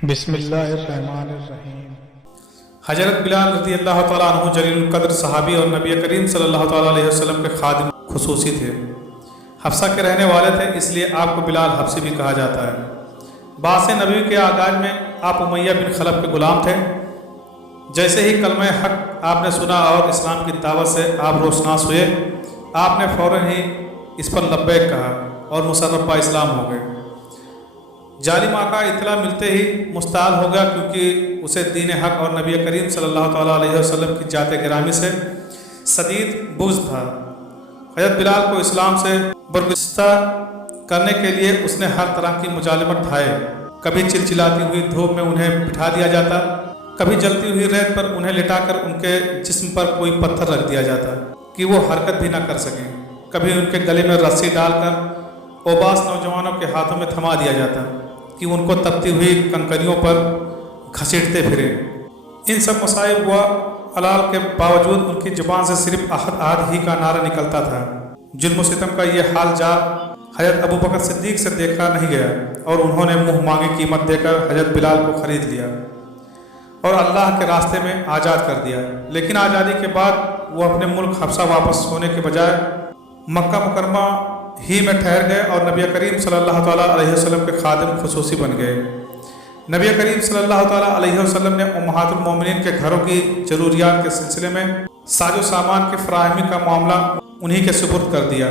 बिस्मिल्लाहिर्रहमानिर्रहीम। हजरत बिलाल रज़ी अल्लाह ताला अन्हु जलीलुल क़द्र सहाबी और नबी करीम सल्लल्लाहु ताला अलैहि वसल्लम के खादिम खुसूसी थे। हफ्सा के रहने वाले थे, इसलिए आपको बिलाल हफ्सी भी कहा जाता है। बास नबी के आगाज में आप उमैया बिन खलफ के ग़ुलाम थे। जैसे ही कलमा हक आपने सुना और इस्लाम की दावत से आप रोशनास हुए, आपने फ़ौरन ही इस पर लब्बैक कहा और मुसर्रफ इस्लाम हो गए। जालिम आका इत्तला मिलते ही मुस्ताल हो गया, क्योंकि उसे दीन हक और नबी करीम सल्लल्लाहु ताला अलैहि वसल्लम की जात गिरामी से सदीद बुग़्ज़ था। हज़रत बिलाल को इस्लाम से बरगुज़िश्ता करने के लिए उसने हर तरह की मुजालिमत ढाए। कभी चिलचिलाती हुई धूप में उन्हें बिठा दिया जाता, कभी जलती हुई रेत पर उन्हें लिटाकर उनके जिस्म पर कोई पत्थर रख दिया जाता कि वो हरकत भी ना कर सकें। कभी उनके गले में रस्सी डालकर ओबास नौजवानों के हाथों में थमा दिया जाता कि उनको तपती हुई कंकरियों पर घसीटते फिरे। इन सब मसाइब व अलाल के बावजूद उनकी ज़ुबान से सिर्फ अहद अहद ही का नारा निकलता था। जुल्म सितम का ये हाल जाल हज़रत अबू बकर सिद्दीक़ से देखा नहीं गया और उन्होंने मुँह मांगी कीमत देकर हज़रत बिलाल को ख़रीद लिया और अल्लाह के रास्ते में आज़ाद कर दिया। लेकिन आज़ादी के बाद वो अपने मुल्क हफ्सा वापस होने के बजाय मक्का मुकरमा ही में ठहर गए और नबी करीम सल्लल्लाहु ताला अलैहि वसल्लम के खादिम खुसूसी बन गए। नबी करीम सल्लल्लाहु ताला अलैहि वसल्लम ने उम्महातुल मोमिनीन के घरों की ज़रूरियात के सिलसिले में साजो सामान की फराहमी का मामला उन्हीं के सुपुर्द कर दिया,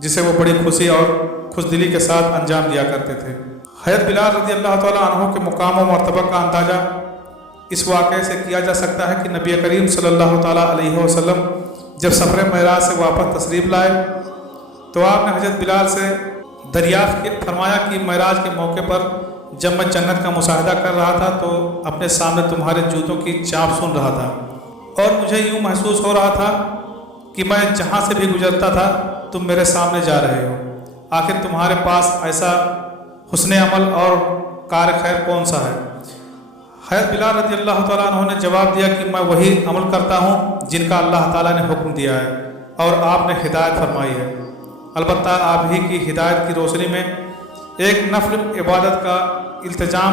जिसे वो बड़ी खुशी और खुशदिली के साथ अंजाम दिया करते थे। हज़रत बिलाल रज़ी अल्लाह ताला अन्हु के मुकाम और मर्तबा का अंदाज़ा इस वाक़े से किया जा सकता है कि नबी करीम सल्लल्लाहु ताला अलैहि वसल्लम जब सफ़र मेराज से वापस तशरीफ़ लाए तो आपने हज़रत बिलाल से दरियाफ़्त फरमाया कि मेराज के मौके पर जब मैं जन्नत का मुशाहिदा कर रहा था तो अपने सामने तुम्हारे जूतों की चाप सुन रहा था और मुझे यूँ महसूस हो रहा था कि मैं जहाँ से भी गुजरता था तुम मेरे सामने जा रहे हो। आखिर तुम्हारे पास ऐसा हुस्न अमल और कार खैर कौन सा है? हज़रत बिलाल रज़ी अल्लाह ताला अन्हु ने जवाब दिया कि मैं वही अमल करता हूँ जिनका अल्लाह ताला ने हुक्म दिया है और आपने हिदायत फरमाई है। अलबत्ता आप ही की हिदायत की रोशनी में एक नफल इबादत का इल्तिजाम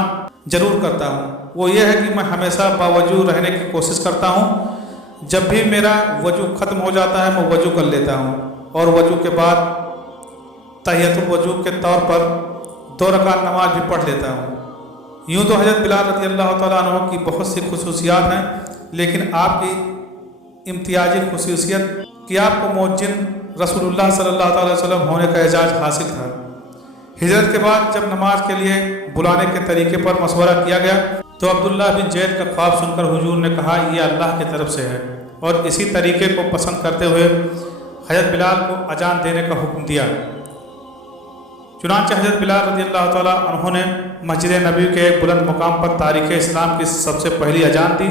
ज़रूर करता हूँ। वो ये है कि मैं हमेशा बावजू रहने की कोशिश करता हूँ। जब भी मेरा वजू ख़त्म हो जाता है मैं वजू कर लेता हूँ और वजू के बाद तहियतुल वजू के तौर पर 2 रकात नमाज भी पढ़ लेता हूँ। यूँ तो हज़रत बिलाल रज़ी अल्लाह ताला अन्हु की बहुत सी खुसूसियात हैं, लेकिन आपकी इम्तियाजी खुसूसियत कि आपको मुअज्जिन रसूलुल्लाह सल्लल्लाहु अलैहि वसल्लम होने का एजाज़ हासिल था। हिजरत के बाद जब नमाज के लिए बुलाने के तरीके पर मशवरा किया गया तो अब्दुल्लाह बिन जैद का ख्वाब सुनकर हुजूर ने कहा यह अल्लाह की तरफ से है और इसी तरीके को पसंद करते हुए हज़रत बिलाल को अजान देने का हुक्म दिया। चुनांचे हज़रत बिलाल रज़ी अल्लाह ताला अन्हु ने मस्जिद नबी के एक बुलंद मुकाम पर तारीख़ इस्लाम की सबसे पहली अजान दी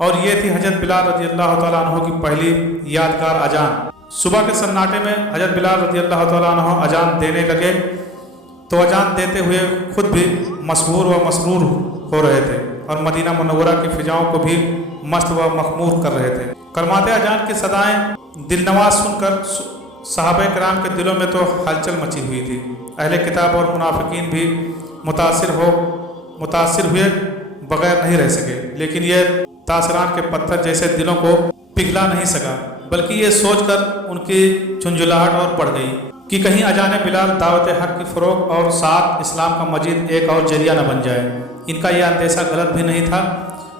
और ये थी हज़रत बिलाल रज़ी अल्लाह ताला अन्हु की पहली यादगार अजान। सुबह के सन्नाटे में हज़रत बिलाल रज़ी अल्लाह ताला अन्हु अजान देने लगे तो अजान देते हुए खुद भी मसहूर व मसरूर हो रहे थे और मदीना मुनव्वरा की फ़िज़ाओं को भी मस्त व मखमूर कर रहे थे। कलमाते अजान की सदाएँ दिलनवाज सुनकर सहाबा किराम के दिलों में तो हलचल मची हुई थी। अहले किताब और मुनाफिकीन भी मुतासिर हुए बगैर नहीं रह सके, लेकिन ये तासरान के पत्थर जैसे दिलों को पिघला नहीं सका, बल्कि ये सोचकर उनकी झुंझुलाहट और बढ़ गई कि कहीं अजान बिलाल दावत हक की फ़रोग़ और साथ इस्लाम का मजीद एक और जरिया न बन जाए। इनका यह अंदेशा गलत भी नहीं था,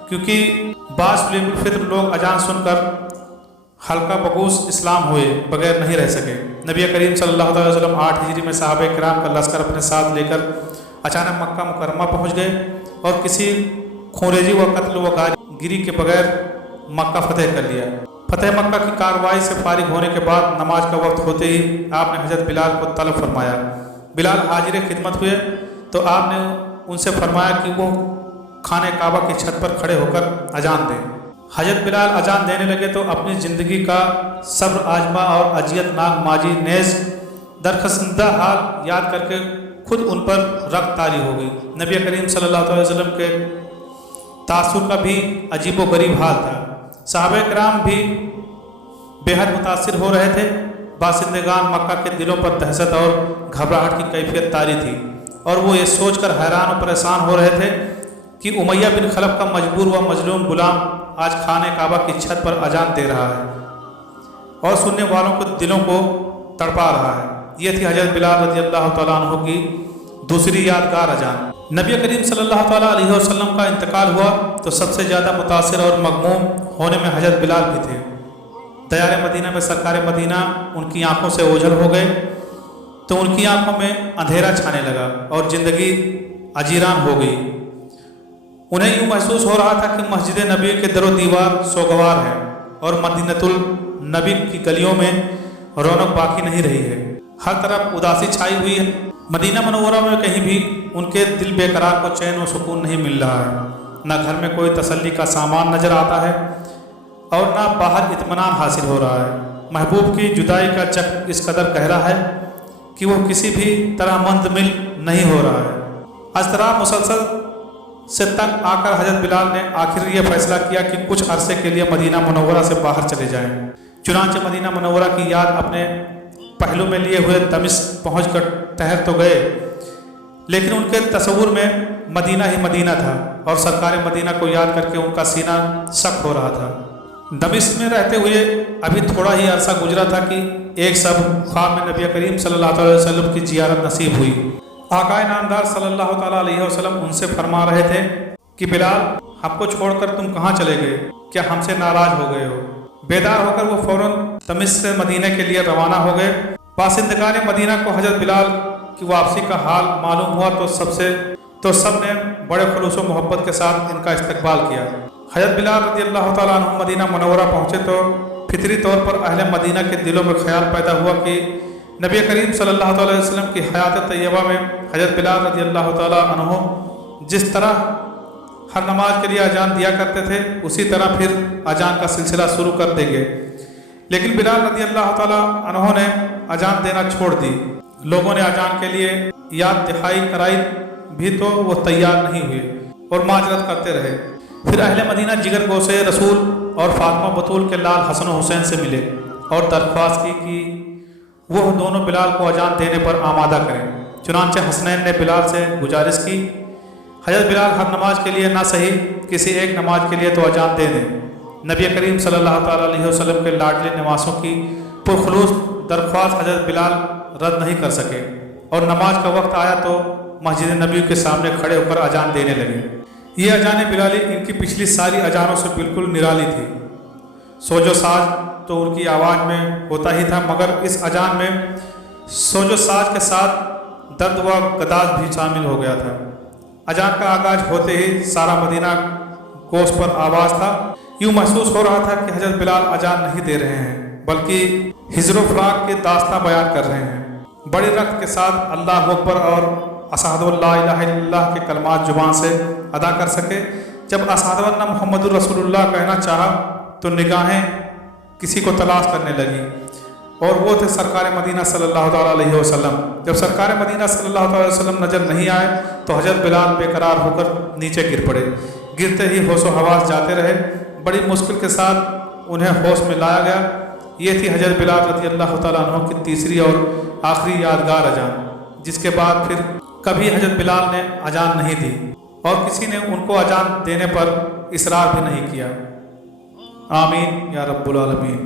क्योंकि बाज़ फित्र लोग अजान सुनकर हल्का बगूस इस्लाम हुए बगैर नहीं रह सके। नबी करीम सल्लल्लाहु अलैहि वसल्लम 8 हिजरी में सहाबा किराम का लश्कर अपने साथ लेकर अचानक मक्का मुकरमा पहुँच गए और किसी खूरेजी व कत्ल व गिरी के बगैर मक्का फतेह कर लिया। फतेह मक्का की कार्रवाई से फारिग होने के बाद नमाज का वक्त होते ही आपने हज़रत बिलाल को तलब फरमाया। बिलाल हाजिर खिदमत हुए तो आपने उनसे फरमाया कि वो खाने काबा की छत पर खड़े होकर अजान दें। हज़रत बिलाल अजान देने लगे तो अपनी ज़िंदगी का सब्र आजमा और अजियतनाक माजी नेज़ दरखसंदा हाल याद करके खुद उन पर रक्त तारी हो गई। नबी करीम सल्लल्लाहु अलैहि वसल्लम के तासुर का भी अजीब व गरीब हाल था। सहाबा किराम भी बेहद मुतासिर हो रहे थे। बासिंदगान मक्का के दिलों पर दहशत और घबराहट की कैफियत तारी थी। اور وہ یہ سوچ کر حیران و پریشان ہو رہے تھے کہ امیہ بن خلف کا مجبور و مظلوم غلام آج خانہ کعبہ کی چھت پر اذان دے رہا ہے اور سننے والوں کو دلوں کو تڑپا رہا ہے۔ یہ تھی حضرت بلال رضی اللہ تعالیٰ عنہ کی دوسری یادگار اذان۔ نبی کریم صلی اللہ تعالیٰ علیہ وسلم کا انتقال ہوا تو سب سے زیادہ متاثر اور مغموم ہونے میں حضرت بلال بھی تھے۔ دیار مدینہ میں سرکار مدینہ ان کی آنکھوں سے اوجھل ہو گئے تو ان کی آنکھوں میں اندھیرا چھانے لگا اور زندگی اجیران ہو گئی۔ انہیں یوں محسوس ہو رہا تھا کہ مسجد نبی کے در و دیوار سوگوار ہے اور مدینۃ النبی کی گلیوں میں رونق باقی نہیں رہی ہے، ہر طرف اداسی چھائی ہوئی ہے۔ مدینہ منورہ میں کہیں بھی ان کے دل بے قرار کو چین و سکون نہیں مل رہا ہے، نہ گھر میں کوئی تسلی کا سامان نظر آتا ہے اور نہ باہر اطمینان حاصل ہو رہا ہے۔ محبوب کی جدائی کا چک اس قدر گہرا ہے کہ وہ کسی بھی طرح منتمل نہیں ہو رہا ہے۔ اضطراب مسلسل سے تنگ آ کر حضرت بلال نے آخر یہ فیصلہ کیا کہ کچھ عرصے کے لیے مدینہ منورہ سے باہر چلے جائیں۔ چنانچہ مدینہ منورہ کی یاد اپنے پہلو میں لیے ہوئے دمشق پہنچ کر ٹھہر تو گئے، لیکن ان کے تصور میں مدینہ ہی مدینہ تھا اور سرکار مدینہ کو یاد کر کے ان کا سینہ سخت ہو رہا تھا۔ دمشق میں رہتے ہوئے ابھی تھوڑا ہی عرصہ گزرا تھا کہ ایک شب خواب میں نبی کریم صلی اللہ علیہ وسلم کی زیارت نصیب ہوئی۔ آقائے نامدار صلی اللہ تعالیٰ علیہ وسلم ان سے فرما رہے تھے کہ بلال، ہم کو چھوڑ کر تم کہاں چلے گئے؟ کیا ہم سے ناراض ہو گئے ہو؟ بیدار ہو کر وہ فوراً دمشق سے مدینہ کے لیے روانہ ہو گئے۔ باشندگان مدینہ کو حضرت بلال کی واپسی کا حال معلوم ہوا تو سب نے بڑے خلوص و محبت کے ساتھ ان کا استقبال کیا۔ حضرت بلال رضی اللہ تعالیٰ عنہ مدینہ منورہ پہنچے تو فطری طور پر اہل مدینہ کے دلوں میں خیال پیدا ہوا کہ نبی کریم صلی اللہ تعالیٰ علیہ وسلم کی حیات طیبہ میں حضرت بلال رضی اللہ تعالیٰ عنہ جس طرح ہر نماز کے لیے اذان دیا کرتے تھے اسی طرح پھر اذان کا سلسلہ شروع کر دیں گے، لیکن بلال رضی اللہ تعالیٰ عنہ نے اذان دینا چھوڑ دی۔ لوگوں نے اذان کے لیے یاد دہائی کرائی بھی تو وہ تیار نہیں ہوئے اور معذرت کرتے رہے۔ پھر اہل مدینہ جگر گوشے رسول اور فاطمہ بطول کے لال حسن و حسین سے ملے اور درخواست کی کہ وہ دونوں بلال کو اذان دینے پر آمادہ کریں۔ چنانچہ حسنین نے بلال سے گزارش کی، حضرت بلال ہر نماز کے لیے نہ صحیح کسی ایک نماز کے لیے تو اذان دے دیں۔ نبی کریم صلی اللہ تعالیٰ علیہ وسلم کے لاڈلے نواسوں کی پرخلوص درخواست حضرت بلال رد نہیں کر سکے اور نماز کا وقت آیا تو مسجد نبی کے سامنے کھڑے ہو کر اذان دینے لگے۔ یہ اذان بلالی ان کی پچھلی ساری اذانوں سے بالکل نرالی تھی۔ سوج و ساز تو ان کی آواز میں ہوتا ہی تھا، مگر اس اذان میں سوج و ساز کے ساتھ درد و گداز بھی شامل ہو گیا تھا۔ اذان کا آغاز ہوتے ہی سارا مدینہ گوش پر آواز تھا۔ یوں محسوس ہو رہا تھا کہ حضرت بلال اذان نہیں دے رہے ہیں بلکہ ہجر و فراق کے داستاں بیان کر رہے ہیں۔ بڑی رغبت کے ساتھ اللہ اکبر اور اشہد ان لا الہ الا اللہ کے کلمات زبان سے ادا کر سکے۔ جب اشہد ان محمد الرسول اللہ کہنا چاہا تو نگاہیں کسی کو تلاش کرنے لگی اور وہ تھے سرکار مدینہ صلی اللہ تعالیٰ علیہ وسلم۔ جب سرکار مدینہ صلی اللہ تعالیٰ علیہ وسلم نظر نہیں آئے تو حضرت بلال بے قرار ہو کر نیچے گر پڑے۔ گرتے ہی ہوش و حواس جاتے رہے، بڑی مشکل کے ساتھ انہیں ہوش میں لایا گیا۔ یہ تھی حضرت بلال رضی اللہ تعالیٰ عنہ کی تیسری اور آخری یادگار اذان، جس کے بعد پھر کبھی حضرت بلال نے اذان نہیں دی اور کسی نے ان کو اذان دینے پر اصرار بھی نہیں کیا۔ آمین یا رب العالمین۔